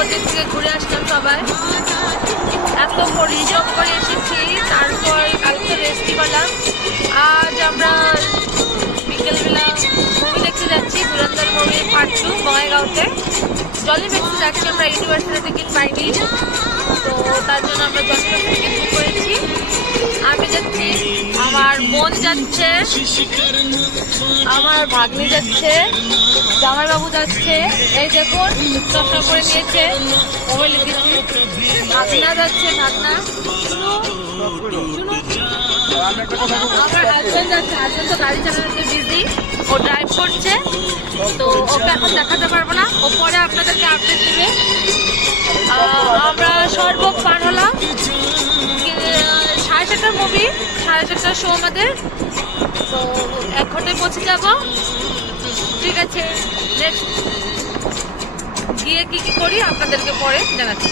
নবদ্বীপ থেকে ঘুরে আসলাম সবাই, এত পরিশ্রম করে এসেছি, তারপর কালকে রেস্টি করলাম। আজ আমরা বিকেলবেলা মুভি দেখতে যাচ্ছি, ধুরন্ধর মুভি পার্ট 2 বঙ্গাইগাঁওতে। জলিম্যাক্সে যাচ্ছি আমরা, ইউনিভার্সিটি টিকিট পাইনি, তো তার জন্য আমরা জলিম্যাক্সে টিকিট বুক করেছি। আমি যাচ্ছি, আমার বোন যাচ্ছে, আমার ভাগ্নি যাচ্ছে, জামাইবাবু যাচ্ছে, এই দেখুন চশমা করে নিয়েছে, মোবাইলে দিচ্ছি। ভাগনা যাচ্ছে, ভাগনা। আমার হাজবেন্ড যাচ্ছে, হাজবেন্ড তো গাড়ি চালাতে বিজি, ও ড্রাইভ করছে, তো ওকে এখন দেখাতে পারবো না, ও পরে আপনাদেরকে আপডেট দেবে। আমরা সর্বক পার হলাম, 7:30টার মুভি, 7:30টার শো আমাদের, তো 1 ঘন্টায় পৌঁছে যাব। ঠিক আছে, নেক্সট গিয়ে কি করি আপনাদেরকে পরে জানাচ্ছি।